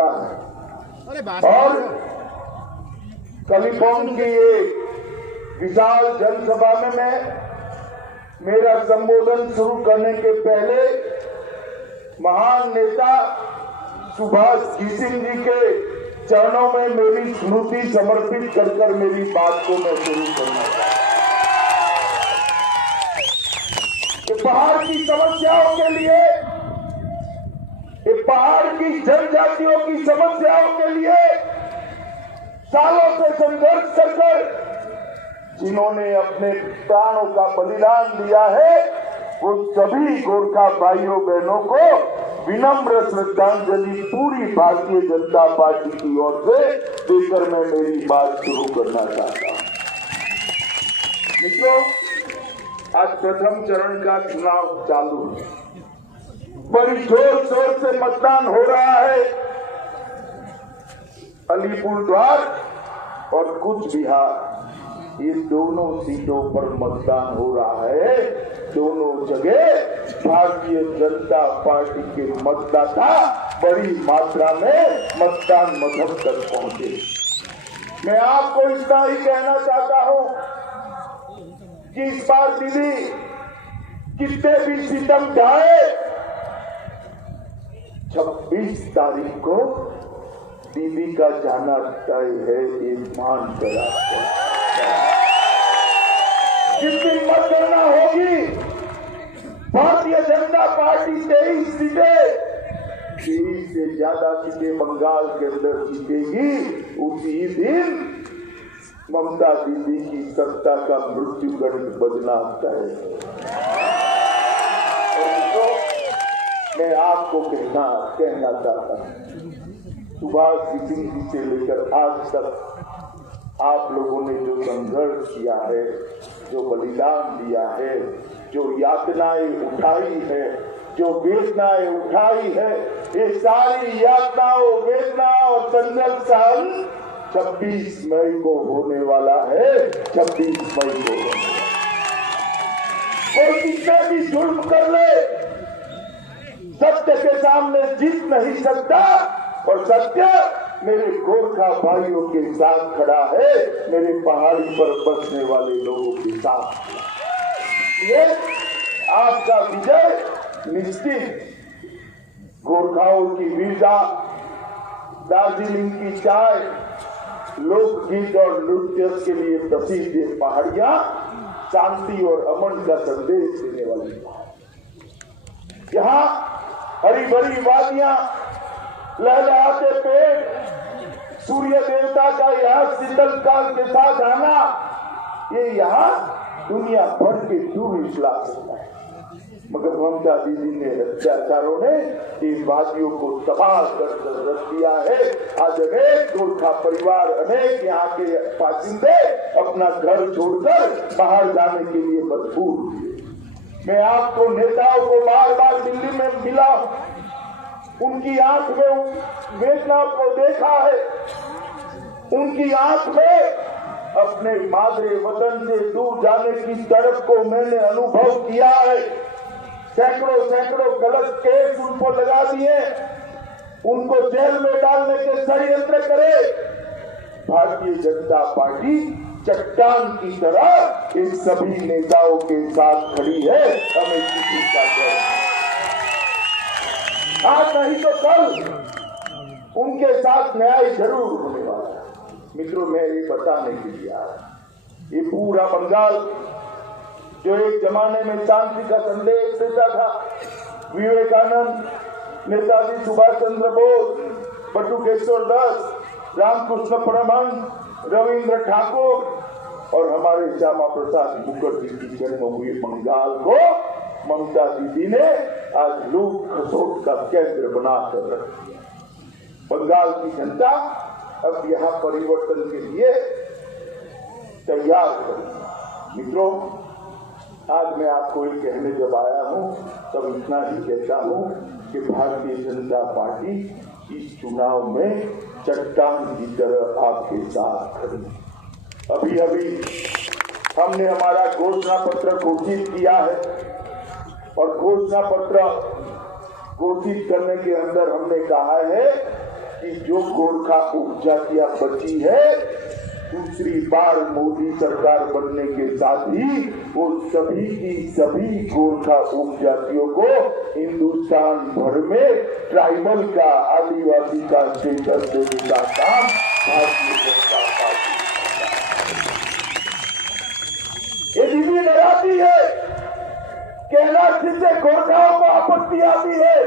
जिला है और कैलिफोर्निया की ये विशाल जनसभा में मैं मेरा संबोधन शुरू करने के पहले महान नेता सुभाष घिसिंग जी के चरणों में मेरी स्मृति समर्पित कर मेरी बात को मैं शुरू करना चाहता हूं। पहाड़ की समस्याओं के लिए, पहाड़ की जनजातियों की समस्याओं के लिए सालों से संघर्ष कर जिन्होंने अपने प्राणों का बलिदान दिया है, वो सभी गोरखा भाइयों बहनों को विनम्र श्रद्धांजलि पूरी भारतीय जनता पार्टी की ओर से देकर मैं मेरी बात शुरू करना चाहता हूं। मित्रों, आज प्रथम चरण का चुनाव चालू है, बड़ी जोर शोर से मतदान हो रहा है। अलीपुरद्वार और कूच बिहार, ये दोनों सीटों पर मतदान हो रहा है। दोनों जगह भारतीय जनता पार्टी के मतदाता बड़ी मात्रा में मतदान मथक तक पहुंचे। मैं आपको इतना ही कहना चाहता हूं कि इस बार दीदी कितने भी सितम ढाए, 26 तारीख को दीदी का जाना तय है, ये मान कर जिस दिन मतगणना होगी, भारतीय जनता पार्टी 23 सीटें, 23 से ज्यादा सीटें बंगाल के अंदर जीतेगी। उसी दिन ममता दीदी की सत्ता का मृत्युगणित बजना तय है। मैं आपको कहना चाहता हूं, सुभाष घिसिंग जी से लेकर आज तक आप लोगों ने जो संघर्ष किया है, जो बलिदान दिया है, जो यातनाएं उठाई है, जो वेदनाएं उठाई है, ये सारी यातनाओं, वेदनाओं और संघर्ष सहन 26 मई को होने वाला है। 26 मई को कोई कितने भी जुल्म कर ले, सत्य के सामने जीत नहीं सकता और सत्य मेरे गोरखा भाइयों के साथ खड़ा है, मेरे पहाड़ी पर बसने वाले लोगों के साथ। ये आपका विजय निश्चित। गोरखाओं की वीरता, दार्जिलिंग की चाय, लोकगीत और नृत्य के लिए प्रसिद्ध पहाड़ियां शांति और अमन का संदेश देने वाली। यहाँ हरी भरी वादियां, लहलहाते पेड़, सूर्य देवता का यहाँ शीतल काल के साथ आना, ये यहाँ दुनिया भर के टूरिस्ट ला सकता है। मगर ममता दीदी ने, अत्याचारों ने इन वादियों को तबाह कर रख दिया है। आज अनेक गोरखा परिवार, अनेक यहाँ के बाशिंदे अपना घर छोड़कर बाहर जाने के लिए मजबूर हुए। मैं आपको नेताओं को बार बार दिल्ली में मिला, उनकी आंख में वेदना को देखा है, उनकी आंख में अपने मादरे वतन से दूर जाने की तड़प को मैंने अनुभव किया है। सैकड़ों गलत केस उनको लगा दिए, उनको जेल में डालने के षड्यंत्र करे। भारतीय जनता पार्टी चट्टान की तरह इन सभी नेताओं के साथ खड़ी है। हमें किसी का डर आज नहीं तो कल उनके साथ न्याय जरूर होने वाला है। मित्रों, मैं ये बताने के लिए आया, ये पूरा बंगाल जो एक जमाने में शांति का संदेश देता था, विवेकानंद, नेताजी सुभाष चंद्र बोस, बटुकेश्वर दास, रामकृष्ण परमहंस, रविंद्र ठाकुर और हमारे श्यामा प्रसाद मुखर्जी की जन्मभूमि बंगाल को ममता दीदी ने आज लूट खसोट का केंद्र बनाकर रख दिया। बंगाल की जनता अब यहाँ परिवर्तन के लिए तैयार है। मित्रों, आज मैं आपको ये कहने जब आया हूँ तब इतना ही कहता हूँ कि भारतीय जनता पार्टी इस चुनाव में चट्टान की तरह आपके साथ खड़ी। अभी हमने हमारा घोषणा पत्र घोषित किया है और घोषणा पत्र घोषित करने के अंदर हमने कहा है कि जो गोरखा उपजातियां बची है, दूसरी बार मोदी सरकार बनने के साथ ही वो सभी की सभी गोरखा उपजातियों को हिंदुस्तान भर में ट्राइबल का, आदिवासी का स्टेटस देने का काम भारतीय जनता पार्टी। ये दीदी डराती है कहना जिससे गोरखाओं को आपत्ति आती है।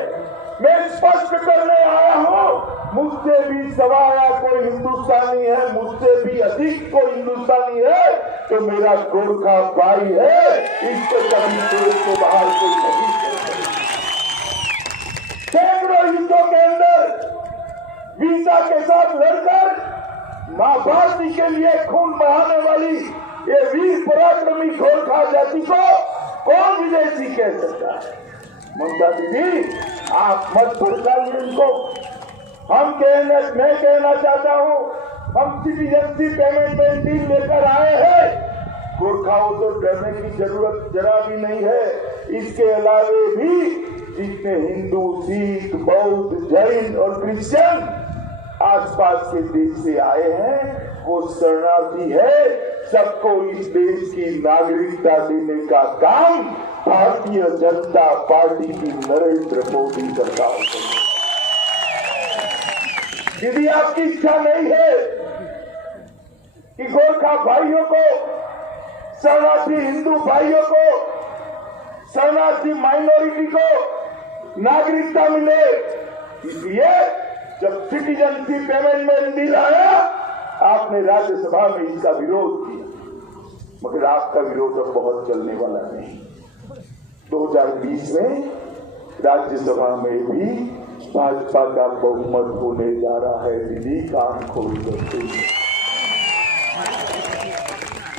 मैं स्पष्ट करने आया हूं, मुझसे भी सवाया कोई हिंदुस्तानी है, मुझसे भी अधिक कोई हिंदुस्तानी है तो मेरा गोरखा भाई है। इसको कभी देश के बाहर कोई नहीं कर सकता। सैकड़ों युद्धों के अंदर वीजा के साथ लड़कर मां भारती के लिए खून बहाने वाली ये वीर पराक्रमी गोरखा जाति को कौन विदेशी कह सकता है? ममता दीदी, आप मत भड़काइए इनको। मैं कहना चाहता हूँ, हम सिटीजनशिप अमेंडमेंट बिल लेकर आए हैं। गोरखाओं को डरने की जरूरत जरा भी नहीं है। इसके अलावे भी जितने हिंदू, सिख, बौद्ध, जैन और क्रिश्चियन आसपास के देश से आए हैं वो शरणार्थी है। सबको इस देश की नागरिकता देने का काम भारतीय जनता पार्टी की नरेंद्र मोदी सरकार करेगी। यदि आपकी इच्छा नहीं है कि गोरखा भाइयों को, शरणार्थी हिंदू भाइयों को, शरणार्थी माइनॉरिटी को नागरिकता मिले, इसलिए जब सिटीजनशिप अमेंडमेंट बिल आया आपने राज्यसभा में इसका विरोध किया, मगर आपका विरोध अब बहुत चलने वाला नहीं। 2020 में राज्यसभा में भी भाजपा का बहुमत होने जा रहा है। दीदी, काम खोल करते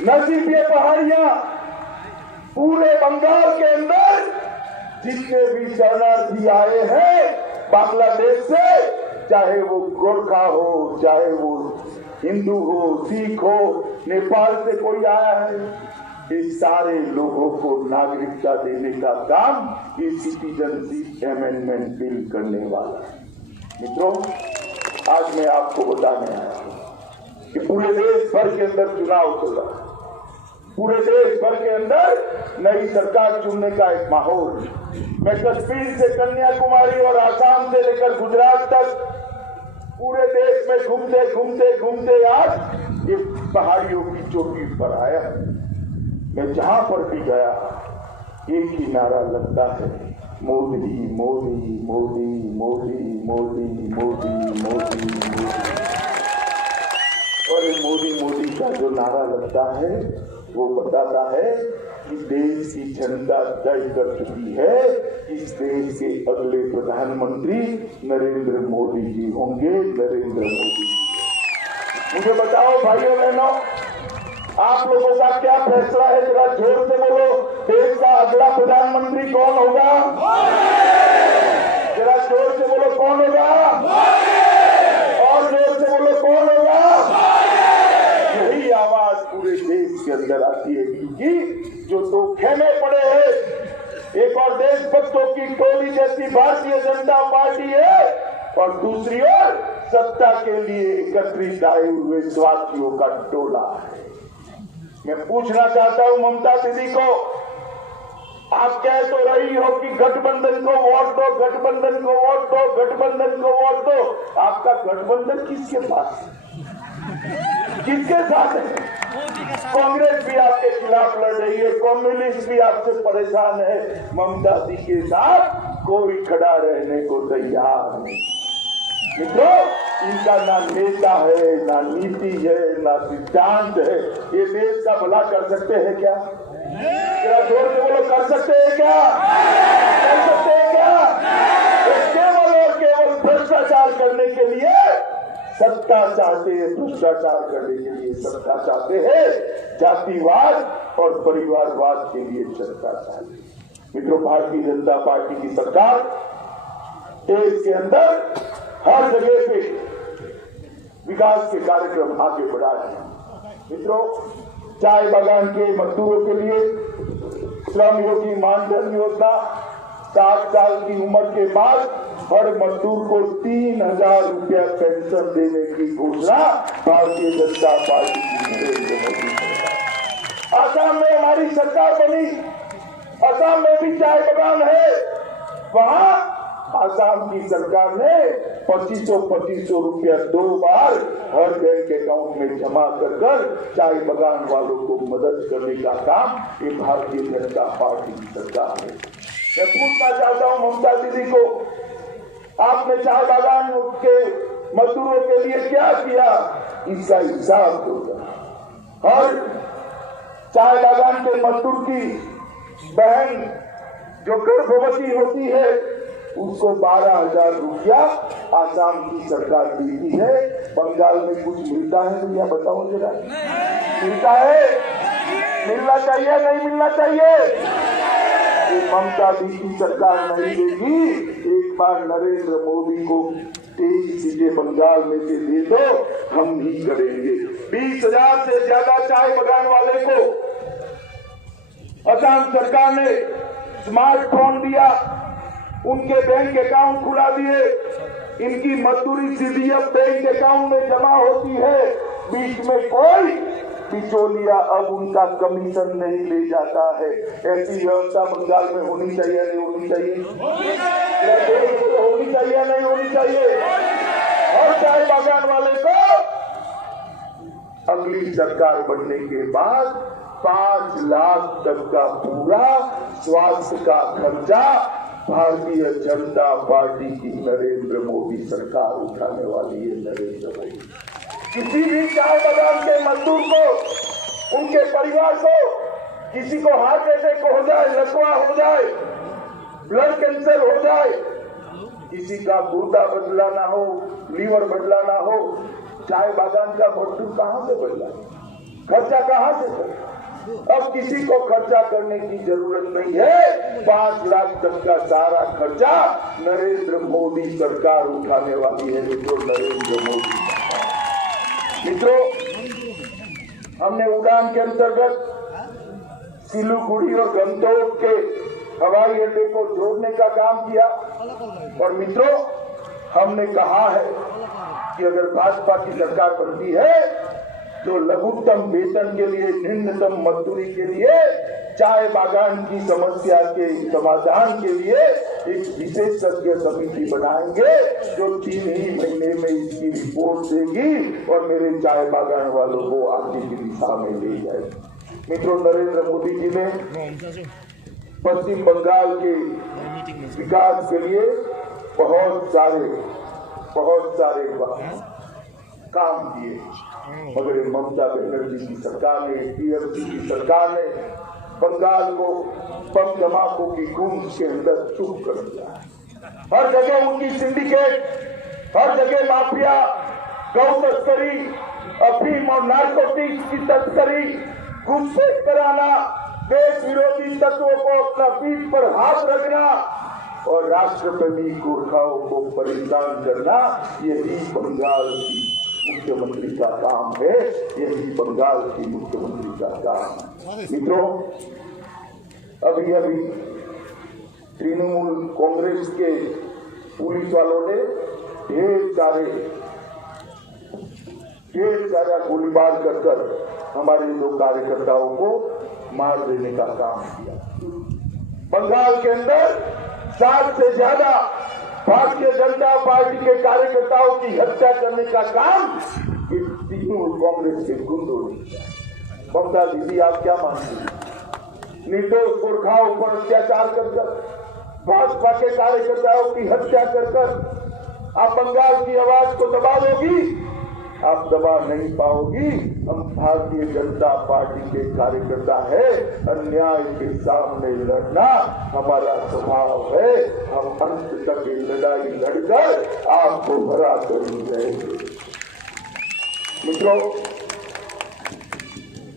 नसीब ये पहाड़ियां पूरे बंगाल के अंदर जितने भी शरणार्थी आए हैं बांग्लादेश से, चाहे वो गोरखा हो, चाहे वो हिंदू हो, सिख हो, नेपाल से कोई आया है, इस सारे लोगों को नागरिकता देने का काम ये सिटीजनशिप अमेंडमेंट बिल करने वाला है। मित्रों, आज मैं आपको बताने आया हूं कि पूरे देश भर के अंदर चुनाव चल रहा है। पूरे देश भर के अंदर नई सरकार चुनने का एक माहौल। मैं कश्मीर से कन्याकुमारी और आसाम से लेकर गुजरात तक पूरे देश में घूमते घूमते घूमते आज ये पहाड़ियों की चोटी पर आया। मैं जहां पर भी गया एक ही नारा लगता है, मोदी मोदी मोदी मोदी मोदी मोदी मोदी मोदी। और ये मोदी मोदी का जो नारा लगता है वो बताता है कि देश की जनता तय कर चुकी है, इस देश के अगले प्रधानमंत्री नरेंद्र मोदी जी होंगे। नरेंद्र मोदी, मुझे बताओ भाइयों बहनों, आप लोगों का क्या फैसला है? जरा जोर से बोलो, देश का अगला प्रधानमंत्री कौन होगा? जरा जोर से बोलो, कौन होगा? और जोर से बोलो, कौन होगा? यही आवाज पूरे देश के अंदर आती है, क्योंकि जो दो खेमे पड़े हैं, एक और देशभक्तों की टोली जैसी भारतीय जनता पार्टी है और दूसरी ओर सत्ता के लिए एकत्रित आए हुए स्वार्थियों का टोला है। मैं पूछना चाहता हूं ममता दीदी को, आप कह तो रही हो कि गठबंधन को वोट दो, गठबंधन को वोट दो, गठबंधन को वोट दो। आपका गठबंधन किसके पास है? किसके साथ है? कांग्रेस भी आपके खिलाफ लड़ रही है, कम्युनिस्ट भी आपसे परेशान है। ममता दी के साथ कोई खड़ा रहने को तैयार नहीं। मित्रों, इनका ना नेता है, ना नीति है, ना सिद्धांत है। ये देश का भला कर सकते हैं क्या? जरा जोर से बोलो, कर सकते हैं क्या? कर सकते हैं क्या? केवल और केवल भ्रष्टाचार करने के लिए सत्ता चाहते हैं, भ्रष्टाचार करने के लिए सत्ता चाहते हैं, जातिवाद और परिवारवाद के लिए सत्ता चाहते हैं। मित्रों, भारतीय जनता पार्टी की सरकार देश के अंदर हर जगह पे विकास के कार्यक्रम आगे बढ़ा रहे हैं। मित्रों, चाय बागान के मजदूरों के लिए श्रम योगी मानधन योजना, 60 साल की उम्र के बाद हर मजदूर को 3,000 रुपया पेंशन देने की घोषणा भारतीय जनता पार्टी की नरेंद्र मोदी सरकार। आसाम में हमारी सरकार बनी, आसाम में भी चाय बागान है, वहां आसाम की सरकार ने 2500 रुपया 2 बार हर बैंक अकाउंट में जमा कर चाय बागान वालों को मदद करने का काम ये भारतीय जनता पार्टी की सरकार है। मैं पूछना चाहता हूं ममता दीदी को, आपने चाय बागान के मजदूरों के लिए क्या किया, इसका हिसाब होगा। और चाय बागान के मजदूर की बहन जो गर्भवती होती है उसको 12,000 रुपया आसाम की सरकार देती है। बंगाल में कुछ मिलता है तो क्या बताओ जरा, मिलता है? मिलना चाहिए नहीं मिलना चाहिए? ममता दीदी सरकार नहीं देगी, एक बार नरेंद्र मोदी को 23 सीटें बंगाल में से दे दो, हम भी करेंगे। 20,000 से ज्यादा चाय बागान वाले को असम सरकार ने स्मार्टफोन दिया, उनके बैंक अकाउंट खुला दिए, इनकी मजदूरी सीधी अब बैंक अकाउंट में जमा होती है। बीच में कोई बिचौलिया अब उनका कमीशन नहीं ले जाता है। ऐसी व्यवस्था बंगाल में होनी चाहिए नहीं होनी चाहिए? होनी चाहिए नहीं होनी चाहिए? और चाय बागान वाले को अगली सरकार बनने के बाद 5 लाख तक का पूरा स्वास्थ्य का खर्चा भारतीय जनता पार्टी की नरेंद्र मोदी सरकार उठाने वाली है। नरेंद्र मोदी किसी भी चाय बागान के मजदूर को, उनके परिवार को, किसी को हार्ट अटैक हो जाए, लकवा हो जाए, ब्लड कैंसर हो जाए, किसी का गुर्दा बदलाना हो, लीवर बदलाना हो, चाय बागान का मजदूर कहाँ से बदला, खर्चा कहाँ से करे? अब किसी को खर्चा करने की जरूरत नहीं है। 5 लाख तक का सारा खर्चा नरेंद्र मोदी सरकार उठाने वाली है। मित्रों, नरेंद्र मोदी मित्रों, हमने उड़ान के अंतर्गत सिलीगुड़ी और गंगटोक के हवाई अड्डे को जोड़ने का काम किया। और मित्रों, हमने कहा है कि अगर भाजपा की सरकार बनती है तो लघुतम वेतन के लिए, न्यूनतम मजदूरी के लिए, चाय बागान की समस्या के समाधान के लिए एक विशेषज्ञ समिति बनाएंगे जो 3 ही महीने में इसकी रिपोर्ट देगी और मेरे चाय बागान वालों को आगे की दिशा में ले जाएगी। मित्रों, नरेंद्र मोदी जी ने पश्चिम बंगाल के विकास के लिए बहुत सारे काम किए, मगर ममता बनर्जी की सरकार ने, टीएमसी की सरकार ने बंगाल को बम धमाकों की गूंज के अंदर चुप कर दिया। हर जगह उनकी सिंडिकेट, हर जगह माफिया, गौ तस्करी, अफीम और नारकोटिक्स की तस्करी, घुसपैठ कराना, देश विरोधी तत्वों को अपना पीठ पर हाथ रखना और राष्ट्रप्रेमी गोरखाओं को परेशान करना, यही बंगाल की मुख्यमंत्री का काम है, यही बंगाल की मुख्यमंत्री का काम है। मित्रों, अभी तृणमूल कांग्रेस के पुलिस वालों ने ढेर सारा गोलीबार कर हमारे 2 कार्यकर्ताओं को मार देने का काम किया। बंगाल के अंदर 60 से ज्यादा भारतीय जनता पार्टी के कार्यकर्ताओं की हत्या करने का काम तृणमूल कांग्रेस के गुंडों ने किया। ममता दीदी, आप क्या मानती हैं? निर्दोष गोरखाओं पर अत्याचार कर भाजपा के कार्यकर्ताओं की हत्या कर आप बंगाल की आवाज को दबा दोगी? आप दबा नहीं पाओगी। हम भारतीय जनता पार्टी के कार्यकर्ता है, अन्याय के सामने लड़ना हमारा स्वभाव है। हम अंत तक लड़ाई लड़कर आपको हरा कर जाएंगे। मित्रों,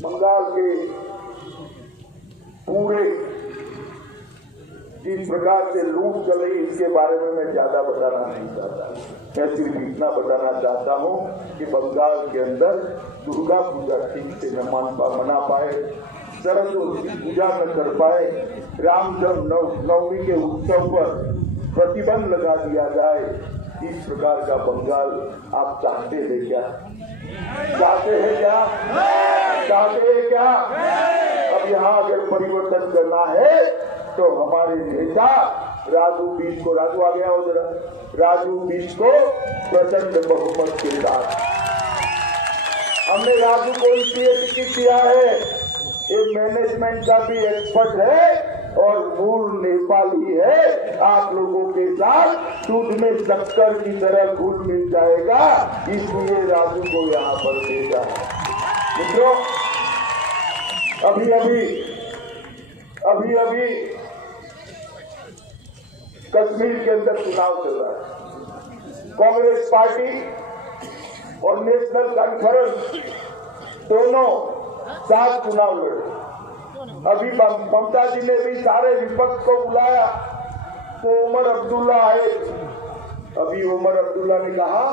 बंगाल के पूरे जिस प्रकार से लूट चल रही, इसके बारे में मैं ज्यादा बताना नहीं चाहता। मैं सिर्फ इतना बताना चाहता हूँ कि बंगाल के अंदर दुर्गा पूजा ठीक से न मना पाए, सरस्वती पूजा न कर पाए, रामनवमी के उत्सव पर प्रतिबंध लगा दिया जाए, इस प्रकार का बंगाल आप चाहते हैं क्या? चाहते हैं क्या? चाहते हैं क्या? अब यहाँ अगर परिवर्तन करना है तो हमारे नेता राजू बीज को, राजू आ गया उधर, राजू बीज को प्रचंड बहुमत के साथ हमने राजू को इसलिए टिकट दिया है, ये मैनेजमेंट का भी एक्सपर्ट है और मूल नेपाली है, आप लोगों के साथ दूध में शक्कर की तरह घुल मिल जाएगा, इसलिए राजू को यहाँ पर भेजा। मित्रों, अभी कश्मीर के अंदर चुनाव चल रहा है। कांग्रेस पार्टी और नेशनल कॉन्फ्रेंस दोनों साथ चुनाव लड़े। अभी ममता जी ने भी सारे विपक्ष को बुलाया तो उमर अब्दुल्ला आए। अभी उमर अब्दुल्ला ने कहा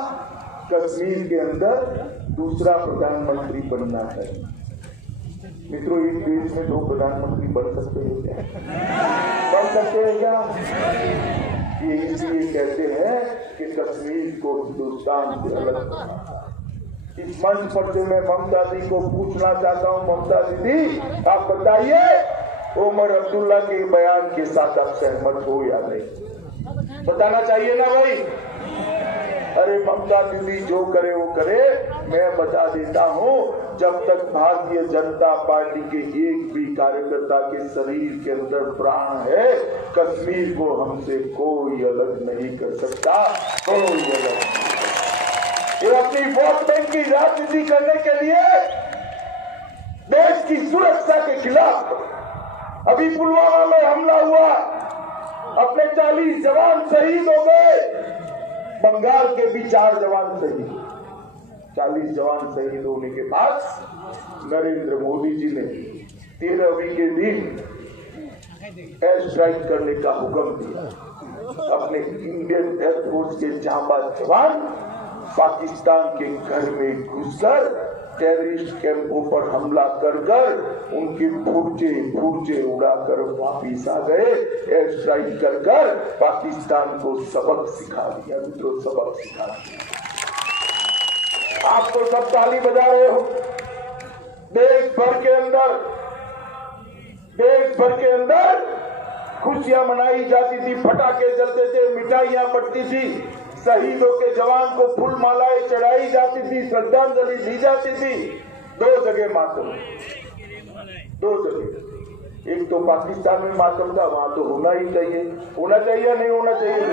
कश्मीर के अंदर दूसरा प्रधानमंत्री बनना है। मित्रों, एक देश में दो प्रधानमंत्री बन सकते हैं क्या? बन सकते हैं क्या? ये इसलिए कहते हैं कि कश्मीर को हिंदुस्तान से अलग करना। इस मंच पर से मैं ममता जी को पूछना चाहता हूँ, ममता दीदी आप बताइए, उमर अब्दुल्ला के बयान के साथ आप सहमत हो या नहीं? बताना चाहिए ना भाई। अरे ममता दीदी जो करे वो करे, मैं बता देता हूँ, जब तक भारतीय जनता पार्टी के एक भी कार्यकर्ता के शरीर के अंदर प्राण है, कश्मीर को हमसे कोई अलग नहीं कर सकता, कोई अलग नहीं। ये अपनी वोट बैंक की राजनीति करने के लिए देश की सुरक्षा के खिलाफ, अभी पुलवामा में हमला हुआ, अपने 40 जवान शहीद हो गए, बंगाल के भी 4 जवान शहीद। 40 जवान शहीद होने के बाद नरेंद्र मोदी जी ने 13वीं के दिन एयर स्ट्राइक करने का हुक्म दिया। अपने इंडियन एयरफोर्स के जांबाज जवान पाकिस्तान के घर में घुसकर टेररिस्ट कैंपों पर हमला कर उनके फुर्जे उड़ाकर वापिस आ गए। एयर स्ट्राइक कर पाकिस्तान को सबक सिखा दिया। मित्रों, सबक सिखा दिया। आप तो सब ताली बजा रहे हो। देश भर के अंदर खुशियां मनाई जाती थी, पटाखे जलते थे, मिठाइयां बंटती थी, शहीदों के जवान को फूल मालाएं चढ़ाई जाती थी, श्रद्धांजलि दी जाती थी। 2 जगह मातम, 2 जगह। एक तो पाकिस्तान में मातम था, वहां तो होना ही चाहिए, होना चाहिए नहीं होना चाहिए।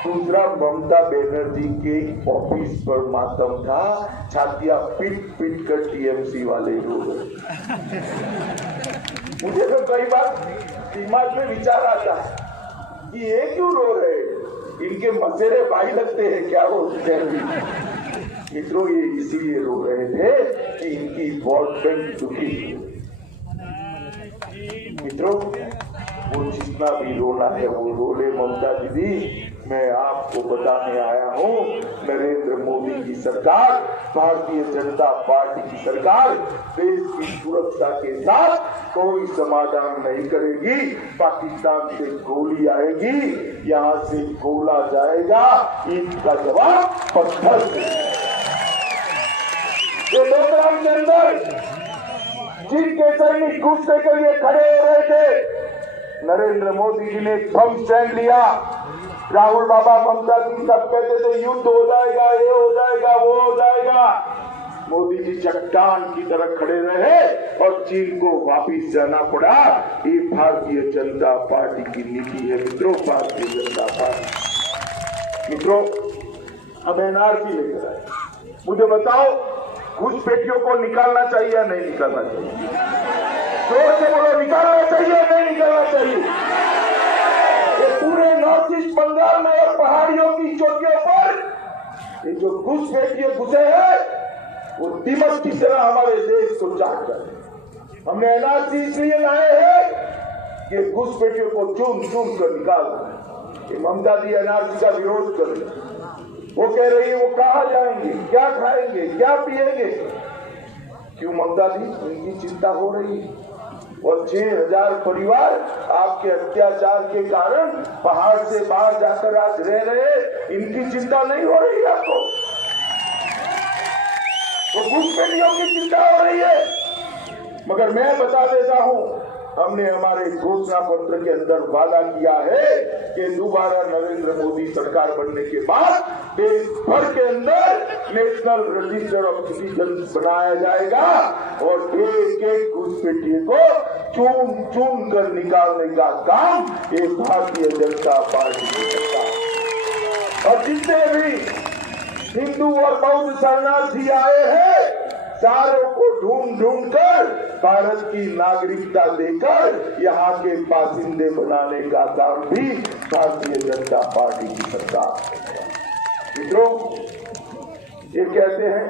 दूसरा ममता बनर्जी के ऑफिस पर मातम था, छातियां पीट कर टीएमसी वाले रो गए। मुझे तो कई बार दिमाग में विचार आता है कि ये क्यों रो रहे, इनके मसेरे भाई लगते हैं क्या वो? मित्रों, ये इसीलिए रो रहे थे कि इनकी वोट बैंक दुखी। मित्रों, वो जितना भी रोना है वो रोले ममता दीदी। मैं आपको बताने आया हूँ, नरेंद्र मोदी की सरकार, भारतीय जनता पार्टी की सरकार देश की सुरक्षा के साथ कोई समाधान नहीं करेगी। पाकिस्तान से गोली आएगी, यहाँ से गोला जाएगा, ईद का जवाब पत्थर से। ये लोकराम के अंदर जिनके सैनिक घुसने के लिए खड़े हो रहे थे, नरेंद्र मोदी जी ने बम स्टैंड लिया। राहुल बाबा, ममता जी सब कहते थे युद्ध हो जाएगा, ये हो जाएगा, वो हो जाएगा। मोदी जी चट्टान की तरह खड़े रहे और चीन को वापिस जाना पड़ा। ये भारतीय जनता पार्टी की नीति है। मित्रों, भारतीय जनता पार्टी, मित्रों, हम एनआरसी लेकर आए। मुझे बताओ, घुसपैठियों को निकालना चाहिए या नहीं निकालना चाहिए? जोर से बोलो, निकालना चाहिए या नहीं निकालना चाहिए? ये पूरे नॉर्थ ईस्ट बंगाल में और पहाड़ियों की चोटियों पर ये जो घुसपैठिए घुसे हैं, वो दीमक की तरह हमारे देश को चाट रहे। हमने एनआरसी इसलिए लाए हैं कि घुसपैठियों को चुन कर निकालना। ये ममता जी एनआरसी का विरोध कर रही है। वो कह रही है वो कहाँ जाएंगे, क्या खाएंगे, क्या पिएंगे? क्यों ममता जी, उनकी चिंता हो रही है। और 6000 परिवार आपके अत्याचार के कारण पहाड़ से बाहर जाकर आज रह रहे, इनकी चिंता नहीं हो रही आपको? तो घुसपैठियों की चिंता हो रही है। मगर मैं बता देता हूं, हमने हमारे घोषणा पत्र के अंदर वादा किया है कि दोबारा नरेंद्र मोदी सरकार बनने के बाद देश भर के अंदर नेशनल रजिस्टर ऑफ सिटीजन बनाया जाएगा और एक एक घुसपैठिए को चुन चुन कर निकालने का काम ये भारतीय जनता पार्टी की करता है। और जितने भी हिंदू और बौद्ध शरणार्थी आए हैं, चारों को ढूंढ ढूंढ कर भारत की नागरिकता देकर यहाँ के बासिंदे बनाने का काम भी भारतीय जनता पार्टी की सरकार है। मित्रों, ये कहते हैं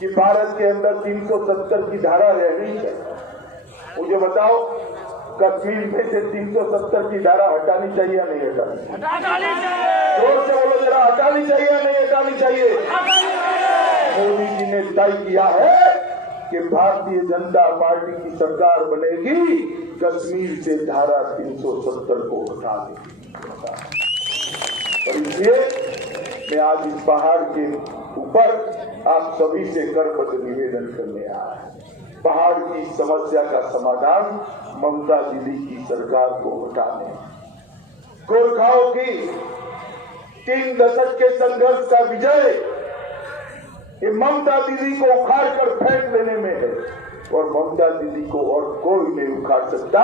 कि भारत के अंदर 370 की धारा रहनी है। मुझे बताओ, कश्मीर में से 370 की धारा हटानी चाहिए या नहीं हटानी? जोर से बोलो जरा, हटानी चाहिए या नहीं हटानी चाहिए? मोदी जी ने तय किया है कि भारतीय जनता पार्टी की सरकार बनेगी, कश्मीर से धारा 370 को हटा देगी। और इसलिए मैं आज इस पहाड़ के ऊपर आप सभी से करबद्ध निवेदन करने आया है। पहाड़ की समस्या का समाधान ममता दीदी की सरकार को हटाने, गोरखाओं की 3 दशक के संघर्ष का विजय ये ममता दीदी को उखाड़ कर फेंक देने में है, और ममता दीदी को और कोई नहीं उखाड़ सकता,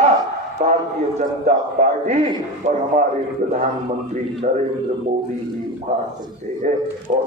भारतीय जनता पार्टी और हमारे प्रधानमंत्री नरेंद्र मोदी ही उखाड़ सकते हैं। और